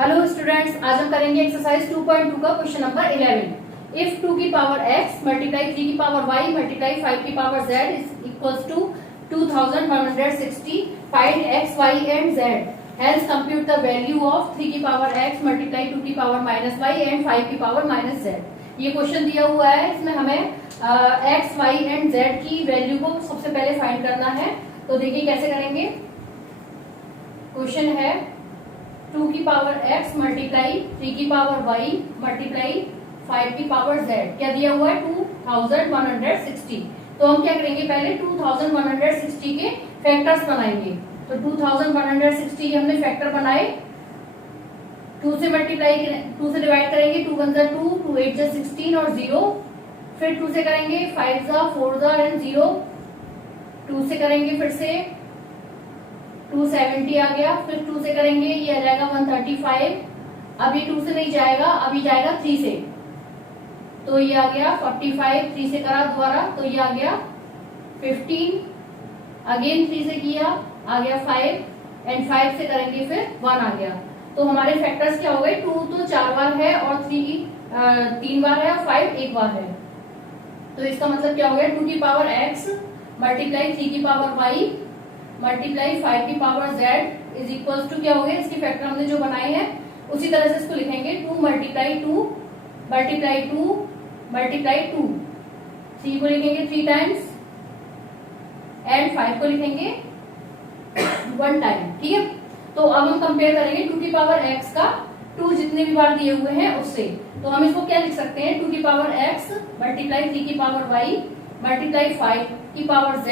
Hello students, आज हम करेंगे एक्सरसाइज 2.2 का क्वेश्चन नंबर 11। इफ 2 की पावर x मल्टीप्लाई 3 की पावर y मल्टीप्लाई 5 की power z is equals to 2160, find x, y and z। Hence compute the value of 3 की power x multiply 2 की power minus y and 5 की power minus z। ये question दिया हुआ है, इसमें हमें x, y एंड z की वैल्यू को सबसे पहले फाइंड करना है। तो देखिए कैसे करेंगे। क्वेश्चन है 2 की पावर x मल्टीप्लाई 3 की पावर y मल्टीप्लाई 5 की पावर z। क्या दिया हुआ है? 2160। तो हम क्या करेंगे, पहले 2160 के फैक्टर्स बनाएंगे। तो 2160 के हमने फैक्टर बनाए, 2 से मल्टीप्लाई 2 से डिवाइड करेंगे, 2 1 2, 2 8 16 और 0। फिर 2 से करेंगे, 5 4 एंड 0। 2 से करेंगे, फिर से 270 आ गया। फिर 2 से करेंगे, ये आ जाएगा 135। अभी 2 से नहीं जाएगा, अभी जाएगा 3 से। तो ये आ गया 45। 3 से करा दोबारा, तो ये आ गया 15। अगेन 3 से किया, आ गया 5 एंड 5 से करेंगे, फिर 1 आ गया। तो हमारे फैक्टर्स क्या हो गए? 2 तो 4 बार है और 3 3 बार है और 5 1 बार है। तो इसका मतलब क्या हो गया? 2 की पावर x मल्टीप्लाई 3 की पावर y मल्टीप्लाई 5 की power z is equal to क्या हो गया? इसके फैक्टर हमने जो बनाए हैं उसी तरह से इसको लिखेंगे। 2 मल्टीप्लाई 2 मल्टीप्लाई 2 मल्टीप्लाई 2। 3 को लिखेंगे 3 टाइम्स एंड 5 को लिखेंगे 1 टाइम। ठीक है, तो अब हम कंपेयर करेंगे 2 की पावर x का 2 जितने भी बार दिए हुए हैं उससे। तो हम इसको क्या लिख सकते हैं? 2 की पावर x मल्टीप्लाई 3 की पावर y मल्टीप्लाई 5 की power z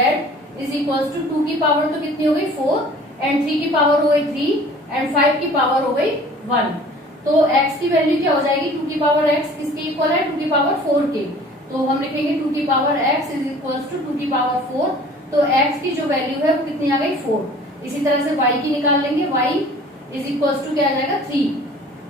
is equals to 2 की पावर तो कितनी हो गई? 4 एंड 3 की पावर हो गई 3 एंड 5 की पावर हो गई 1। तो x की वैल्यू क्या हो जाएगी? 2 की पावर x किसके इक्वल है? 2 की पावर 4 के। तो हम लिखेंगे 2 की power x is equals to 2 की पावर 4। तो x की जो वैल्यू है वो कितनी आ गई? 4। इसी तरह से y की निकाल लेंगे। y इज इक्वल्स टू क्या आ जाएगा? 3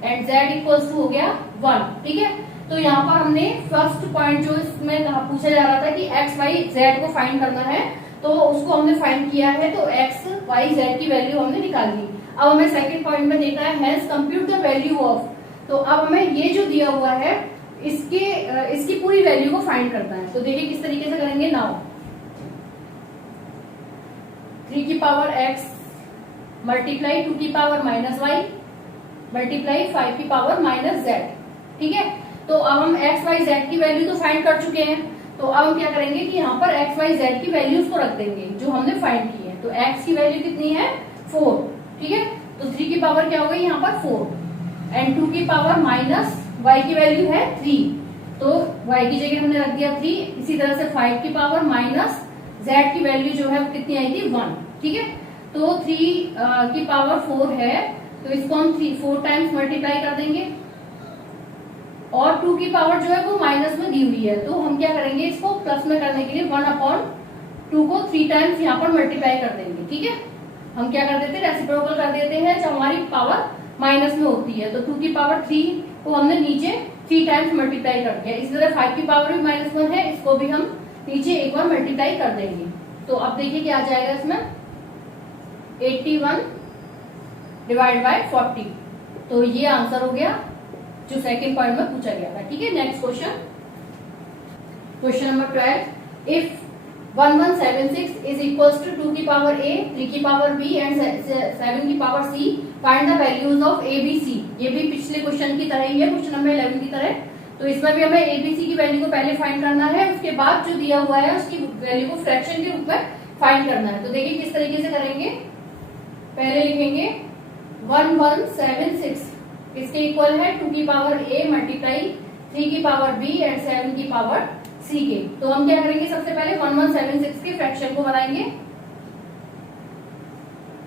एंड z इक्वल्स टू हो गया 1। ठीक है, तो यहाँ पर हमने फर्स्ट पॉइंट जो इसमें पूछा जा रहा था कि x, y, z को फाइंड करना है, तो उसको हमने फाइंड किया है। तो x, y, z की वैल्यू हमने निकाल ली। अब हमें सेकंड पॉइंट में देखना है hence compute the value of. तो अब हमें ये जो दिया हुआ है इसकी पूरी वैल्यू को फाइंड करना है। तो देखिए किस तरीके से करेंगे। नाउ 3 की पावर x मल्टीप्लाई 2 की पावर माइनस y मल्टीप्लाई 5 की पावर माइनस z। ठीक है, तो अब हम x, y, z की वैल्यू तो फाइंड कर चुके हैं। तो अब हम क्या करेंगे कि यहाँ पर x, y, z की वैल्यूज को रख देंगे जो हमने फाइंड की है। तो x की वैल्यू कितनी है? 4। ठीक है, तो 3 की पावर क्या हो गई यहाँ पर? 4 एंड 2 की पावर माइनस y की वैल्यू है 3। तो y की जगह हमने रख दिया 3। इसी तरह से 5 की पावर माइनस z की वैल्यू जो है वो कितनी आएगी? 1। ठीक है, तो 3 की पावर 4 है, तो इसको हम 4 टाइम्स मल्टीप्लाई कर देंगे। और 2 की पावर जो है वो माइनस में दी हुई है, तो हम क्या करेंगे? इसको प्लस में करने के लिए 1/2 को 3 टाइम्स यहाँ पर मल्टीप्लाई कर देंगे। ठीक है, हम क्या कर देते हैं? रेसिप्रोकल कर देते हैं जब हमारी पावर माइनस में होती है। तो 2 की पावर 3 को हमने नीचे 3 टाइम्स मल्टीप्लाई कर दिया। इसी तरह 5 की पावर भी -1 है, इसको भी हम नीचे एक बार मल्टीप्लाई कर देंगे। तो अब देखिए क्या आ जाएगा इसमें? 81 डिवाइड बाय 40। तो ये आंसर हो गया जो सेकंड पॉइंट में पूछा गया था। ठीक है, next question, question number 12। If 1176 is equals to 2 की पावर a, 3 की पावर b एंड 7 की power c, find the values of a, b, c। ये भी पिछले क्वेश्चन की तरह ही है, क्वेश्चन नंबर 11 की तरह। तो इसमें भी हमें a, b, c की वैल्यू को पहले फाइंड करना है, उसके बाद जो दिया हुआ है उसकी वैल्यू को फ्रैक्शन के रूप में फाइंड करना है। तो देखिए किस तरीके से करेंगे। पहले लिखेंगे 1176 इसके इक्वल है 2 की पावर a मल्टीप्लाई 3 की पावर b एंड 7 की पावर c के। तो हम क्या करेंगे? सबसे पहले 1176 के फ्रैक्शन को बनाएंगे,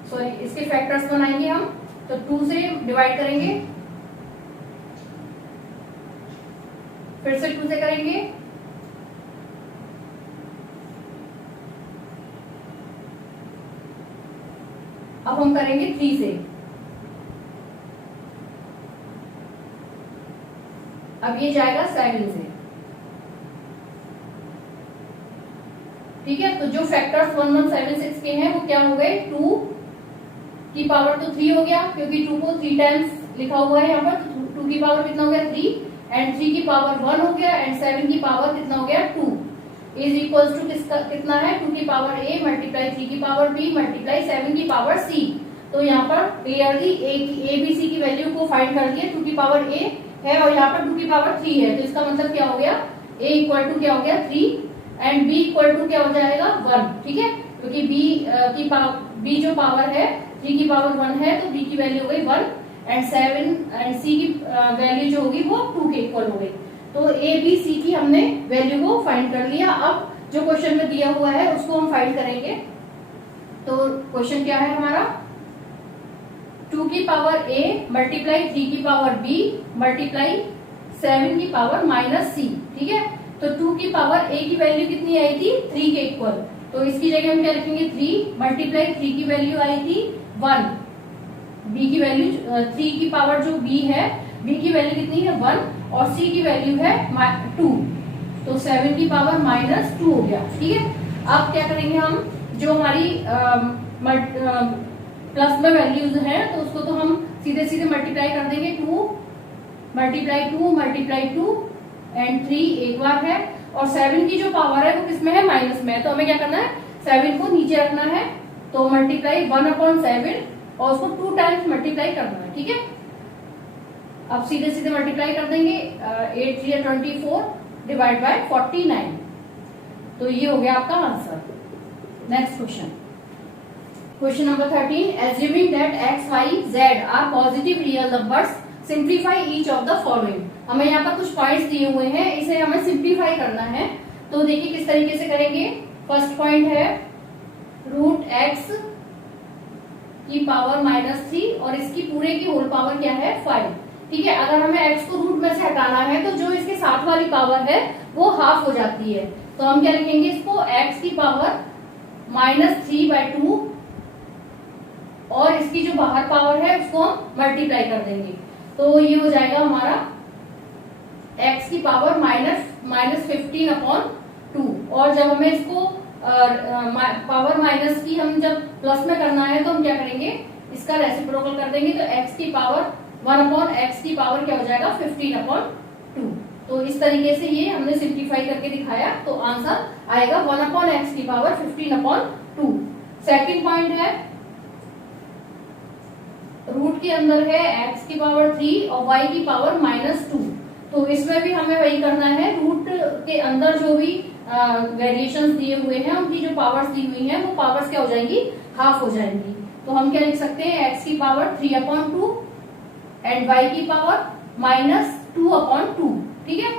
सॉरी इसके फैक्टर्स बनाएंगे हम। तो 2 से डिवाइड करेंगे, फिर से 2 से करेंगे, अब हम करेंगे 3 से। अब ये जाएगा 7 से। ठीक है, तो जो फैक्टर्स 1176 के हैं वो क्या हो गए? 2 की पावर तो 3 हो गया, क्योंकि 2 को 3 टाइम्स लिखा हुआ है यहाँ पर, तो 2 की पावर कितना हो गया 3, एंड 3 की पावर 1 हो गया, एंड 7 की पावर कितना हो गया 2 इज इक्वल टू कितना है 2 की पावर a मल्टीप्लाई 3 की पावर b मल्टीप्लाई 7 की पावर c। तो यहाँ पर क्लियरली a b c की वैल्यू को फाइंड कर लिया, 2 की पावर a है और यहाँ पर 2 की पावर 3 है, तो इसका मतलब क्या हो गया a इक्वल टू क्या हो गया 3 एंड b इक्वल टू क्या हो जाएगा 1, ठीक है, क्योंकि b जो पावर है 3 की पावर 1 है, तो b की वैल्यू हो गई 1 एंड 7 एंड c की वैल्यू जो होगी वो 2 के इक्वल हो गई। तो a b c की हमने वैल्यू को फाइंड कर लिया। अब जो क्वेश्चन में दिया हुआ है उसको हम फाइंड करेंगे। तो क्वेश्चन क्या है हमारा, 2 की पावर a मल्टीप्लाई 3 की पावर b मल्टीप्लाई 7 की पावर माइनस c, ठीक है। तो 2 की पावर a की वैल्यू कितनी आई थी 3 के इक्वल, तो इसकी जगह हम क्या लिखेंगे 3 मल्टीप्लाई 3 की वैल्यू आई थी 1, b की वैल्यू 3 की पावर जो b है b की वैल्यू कितनी है 1 और c की वैल्यू है 2, तो 7 की पावर माइनस 2 हो गया, ठीक है। अब क्या करेंगे हम, जो हमारी प्लस में वैल्यूज हैं तो उसको तो हम सीधे सीधे मल्टीप्लाई कर देंगे, 2 मल्टीप्लाई 2 मल्टीप्लाई 2 एंड 3 एक बार है, और 7 की जो पावर है वो किसमें है माइनस में है, तो हमें क्या करना है 7 को नीचे रखना है, तो मल्टीप्लाई 1/7 और उसको 2 टाइम्स मल्टीप्लाई करना है, ठीक है। अब सीधे सीधे मल्टीप्लाई कर देंगे, 8 3 24 डिवाइड बाय 49, तो ये हो गया आपका answer. Next question, question number 13, assuming that x y z are positive real numbers simplify each of the following. हमें यहाँ पर कुछ पॉइंट्स दिए हुए हैं, इसे हमें सिंप्लीफाई करना है, तो देखिए किस तरीके से करेंगे। फर्स्ट पॉइंट है रूट x की पावर -3 और इसकी पूरे की होल पावर क्या है 5, ठीक है। अगर हमें x को रूट में से हटाना है तो जो इसके साथ वाली पावर है वो हाफ हो जाती है, तो हम क्या लिखेंगे इसको x की पावर -3/2 और इसकी जो बाहर पावर है उसको हम मल्टीप्लाई कर देंगे, तो ये हो जाएगा हमारा x की पावर -15/2, और जब हमें इसको पावर माइनस की हम जब प्लस में करना है तो हम क्या करेंगे इसका रेसिप्रोकल कर देंगे, तो x की पावर 1/x की पावर क्या हो जाएगा 15/2। तो इस तरीके से ये हमने सिंप्लीफाई करके दिखाया, तो आंसर आएगा 1/x की पावर 15/2। सेकंड पॉइंट है रूट के अंदर है x की पावर 3 और y की पावर -2, तो इसमें भी हमें वही करना है, रूट के अंदर जो भी वेरिएशंस दिए हुए हैं उनकी जो पावर्स दी हुई हैं वो पावर्स क्या हो जाएंगी हाफ हो जाएंगी, तो हम क्या लिख सकते हैं x की पावर 3/2 एंड y की पावर -2/2, ठीक है।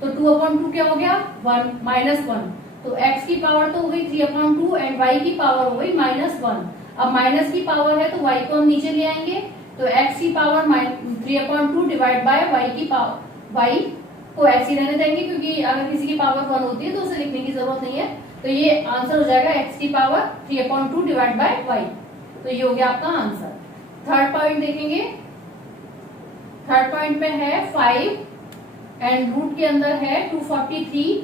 तो 2/2 क्या हो गया 1 तो x की पावर तो हो गई 3/2 एंड y की पावर हो गई -1। अब माइनस की पावर है तो y को हम नीचे ले आएंगे, तो x की पावर 3/2 डिवाइड बाय y की पावर, y को ऐसे ही रहने देंगे क्योंकि अगर किसी की पावर 1 होती है तो उसे लिखने की जरूरत नहीं है, तो ये आंसर हो जाएगा x की पावर 3/2 डिवाइड बाय y, तो ये हो गया आपका आंसर। थर्ड पॉइंट देखेंगे, थर्ड पॉइंट में है 5 एंड रूट के अंदर है 243,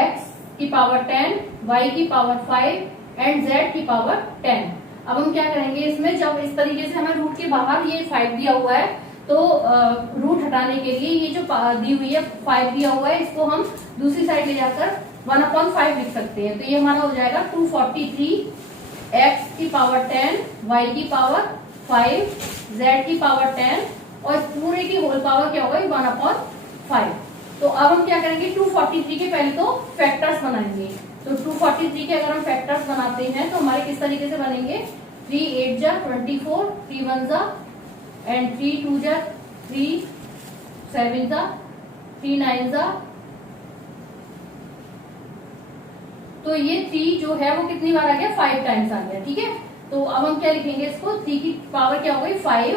x की पावर 10, y की पावर 5 एंड z की पावर 10। अब हम क्या करेंगे इसमें, जब इस तरीके से हमें रूट के बाहर ये 5 दिया हुआ है तो रूट हटाने के लिए ये जो दी हुई है 5 दिया हुआ है इसको हम दूसरी साइड ले जाकर 1/5 लिख सकते हैं, तो ये हमारा हो जाएगा 243, x की पावर 10, y की पावर 5, z की पावर 10 और पूरे की होल पावर क्या होगा 1/5। तो अब हम क्या करेंगे 243 के पहले तो फैक्टर्स बनाएंगे, तो 243 के अगर हम फैक्टर्स बनाते हैं तो हमारे किस तरीके से बनेंगे 3 8 जा 24, 3 1 जा एंड 3 2 जा 3 7 जा 3 9 जा, तो ये 3 जो है वो कितनी बार आ गया 5 टाइम्स आ गया, ठीक है। तो अब हम क्या लिखेंगे इसको 3 की पावर क्या हो गई 5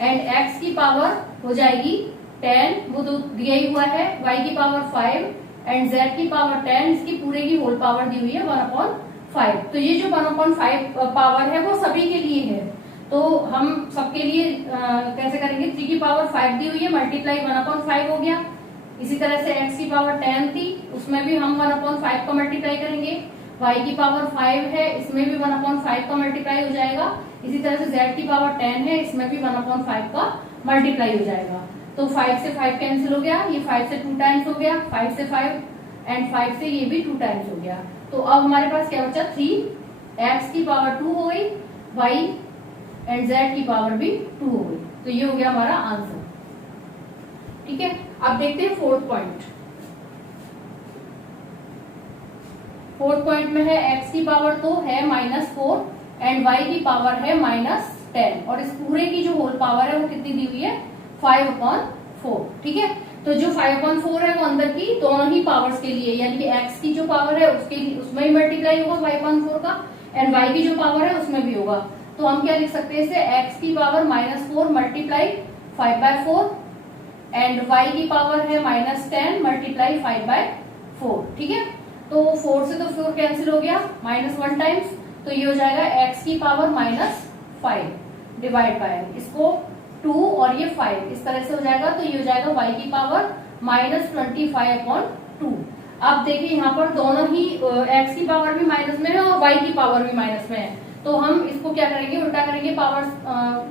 एंड x की पावर हो जाएगी 10, वो तो दिया ही हुआ है, y की पावर 5 एंड z की पावर 10, इसकी पूरे की होल पावर दी हुई है 1/5। तो ये जो 1/5 पावर है वो सभी के लिए है, तो हम सबके लिए कैसे करेंगे 3 की पावर 5 दी हुई है मल्टीप्लाई 1/5 हो गया, इसी तरह से x की पावर 10 थी उसमें भी हम 1/5 का मल्टीप्लाई करेंगे, y की पावर 5 है इसमें भी 1/5 का मल्टीप्लाई हो जाएगा, इसी तरह से z की पावर 10 है, इसमें भी 1/5 का मल्टीप्लाई हो जाएगा। तो 5 से 5 कैंसिल हो गया, ये 5 से 2 टाइम्स हो गया, 5 से 5 एंड 5 से ये भी 2 टाइम्स हो गया। तो अब हमारे पास क्या बचा 3, x की पावर 2 हो गई, y एंड z की पावर भी 2 हो गई। तो ये हो गया हमारा आंसर। ठीक है, अब देखते हैं फोर्थ पॉइंट। फोर्थ पॉइंट में है x की पावर तो है -4 एंड y की पावर है -10 और इस पूरे की जो होल पावर है वो कितनी दी हुई है 5/4। ठीक है, तो जो 5/4 है वो अंदर की दोनों ही पावर्स के लिए, यानी कि x की जो पावर है उसके लिए उसमें ही मल्टीप्लाई होगा 5/4 का एंड y की जो पावर है उसमें भी होगा। तो हम क्या लिख सकते हैं इसे, x की पावर -4 मल्टीप्लाई 5/4 एंड y की पावर है -10 मल्टीप्लाई 5/4। ठीक है, तो 4 से तो 4 कैंसिल हो गया, -1 टाइम्स, तो ये हो जाएगा x की पावर -5 डिवाइड बाय इसको 2 और ये 5 इस तरह से हो जाएगा। तो ये हो जाएगा y की पावर -25/2। अब देखिए यहाँ पर दोनों ही x की पावर भी माइनस में है और y की पावर भी माइनस में है, तो हम इसको क्या करेंगे, उल्टा करेंगे पावर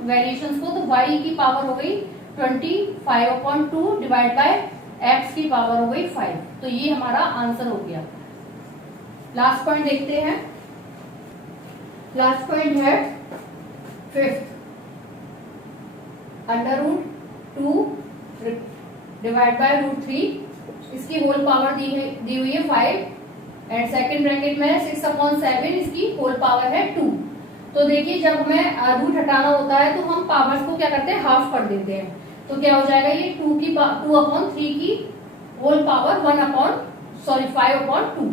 वेरिएशंस को। तो y की पावर हो गई 25/2 डिवाइड बाय x की पावर हो गई 5। तो ये हमारा आंसर हो गया। लास्ट पॉइंट देखते हैं। लास्ट पॉइंट है 5th, √2 डिवाइड बाय √3, इसकी होल पावर दी हुई है 5 एंड सेकंड ब्रैकेट में 6/7, इसकी होल पावर है 2। तो देखिए जब हमें रूट हटाना होता है तो हम पावर्स को क्या करते हैं, हाफ कर देते हैं। तो क्या हो जाएगा, ये 2/3 की होल पावर 5/2,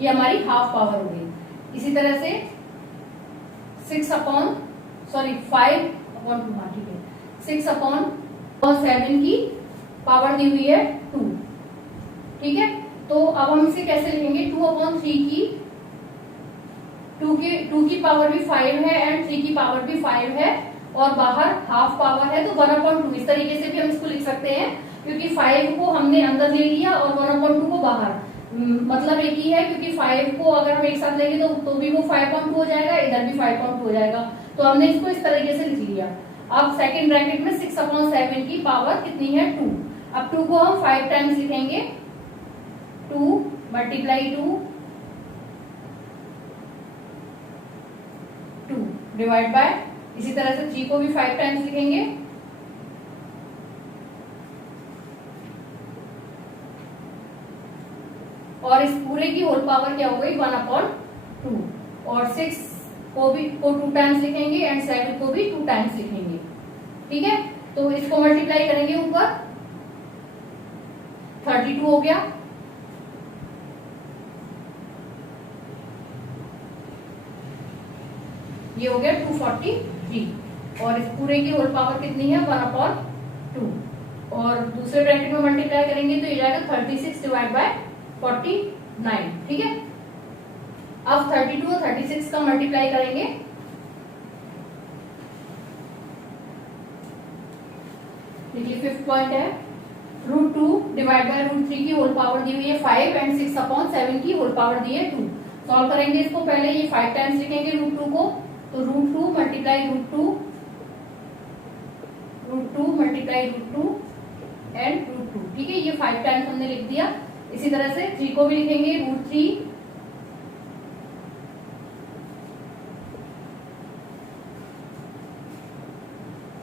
ये हमारी हाफ पावर हो गई। इसी तरह से 5/2, ठीक है, 6/7 की पावर दी हुई है 2। ठीक है, तो अब हम इसे कैसे लिखेंगे, 2/3 की 2 की पावर भी 5 है एंड 3 की पावर भी 5 है और बाहर हाफ पावर है, तो 1/2 इस तरीके से भी हम इसको लिख सकते हैं, क्योंकि 5 को हमने अंदर ले लिया और 1/2 को बाहर। मतलब एक ही है, क्योंकि 5 को अगर हम एक साथ लेंगे तो भी वो 5/2 हो जाएगा, इधर भी 5/2 हो जाएगा। तो हमने इसको इस तरीके से लिख लिया। अब सेकंड ब्रैकेट में 6/7 की पावर कितनी है 2। अब 2 को हम 5 टाइम्स लिखेंगे, 2 मल्टीप्लाई 2 डिवाइड बाय, इसी तरह से 3 को भी 5 टाइम्स लिखेंगे, और इस पूरे की होल पावर क्या हो गई 1/2 और 6 को 2 टाइम्स लिखेंगे एंड 7 को भी 2 टाइम्स लिखेंगे। ठीक है, तो इसको मल्टीप्लाई करेंगे, ऊपर 32 हो गया, ये हो गया 243 और इस पूरे की होल पावर कितनी है 1/2 और दूसरे ब्रैकेट में मल्टीप्लाई करेंगे तो ये जाएगा 36 डिवाइड बाय 49। ठीक है, अब 32 और 36 का मल्टीप्लाई करेंगे, देखिए 5th पॉइंट है √2 डिवाइड बाय √3 की होल पावर दी हुई है 5 एंड 6/7 की होल पावर दी है 2। सॉल्व करेंगे इसको, पहले ये 5 टाइम्स लिखेंगे √2 को, तो √2 मल्टीप्लाई √2 मल्टीप्लाई √2 एंड √2। ठीक है, ये 5 टाइम्स हमने लिख दिया। इसी तरह से 3 को भी लिखेंगे √3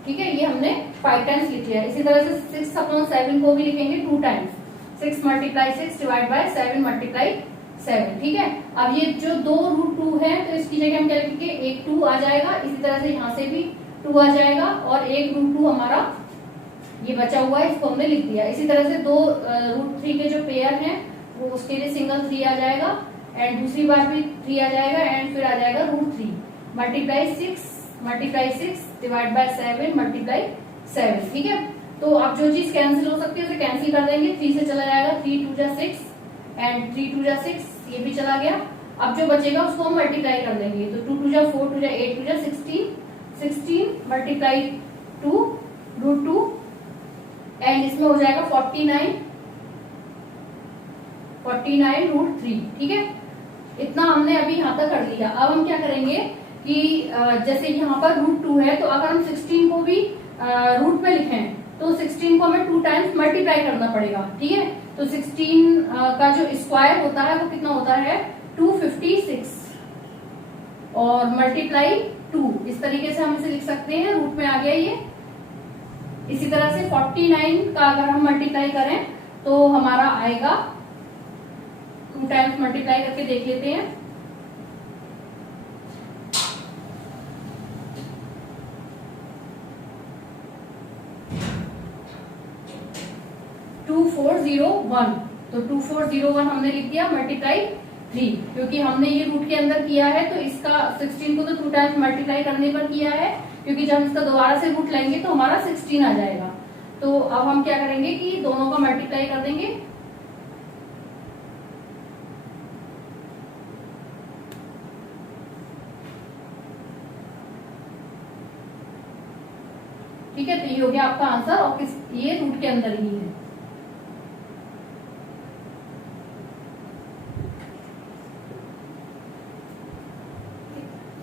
ठीक है, ये हमने 5 टाइम्स लिख लिया। इसी तरह से 6/7 को भी लिखेंगे 2 times, 6 multiply 6 divide by 7 multiply 7। ठीक है, अब ये जो 2 √2 है तो इसकी जगह हम क्या लिखेंगे, एक 2 आ जाएगा, इसी तरह से यहाँ से भी 2 आ जाएगा और एक √2 हमारा ये बचा हुआ है, इसको हमने लिख दिया। इसी तरह से 2 √3 के जो पेयर हैं वो उसके लिए सिंगल 3 आ जाएगा एंड दूसरी बार भी 3 आ जाएगा एंड फिर आ जाएगा √3 मल्टीप्लाई 6 डिवाइड बाय 7 मल्टीप्लाई 7। ठीक है, तो अब जो चीज कैंसिल हो सकती है उसे कैंसिल कर देंगे, 3 से चला जाएगा, 3 2 जा 6 एंड 3 2 जा 6, ये भी चला गया। अब जो बचेगा उसको हम मल्टीप्लाई कर देंगे, तो 2 2 जा 4 2 जा 8 2 जा 16 मल्टीप्लाई 2 √2 एंड इसमें हो जाएगा 49 √3। ठीक है, इतना हमने अभी यहाँ तक कर लिया। अब हम क्या करेंगे, कि जैसे यहाँ पर √2 है, तो अगर हम 16 को भी रूट में लिखें तो 16 को हमें 2 टाइम्स मल्टीप्लाई करना पड़ेगा, ठीक है। तो 16 का जो स्क्वायर होता है वो कितना होता है 256 और मल्टीप्लाई 2, इस तरीके से हम इसे लिख सकते हैं, रूट में आ गया ये। इसी तरह से 49 का अगर हम मल्टीप्लाई करें तो हमारा आएगा 2 टाइम्स मल्टीप्लाई करके देख लेते हैं। टू 401, तो 2401 हमने लिख दिया मल्टीप्लाई 3, क्योंकि हमने ये रूट के अंदर किया है तो इसका 16 को तो 2 टाइम्स मल्टीप्लाई करने पर किया है, क्योंकि जब हम इसका दोबारा से रूट लेंगे तो हमारा 16 आ जाएगा। तो अब हम क्या करेंगे कि दोनों का मल्टीप्लाई कर देंगे। ठीक है, तो ये हो गया आपका आंसर और ये रूट के अंदर ही है।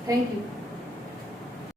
Thank you.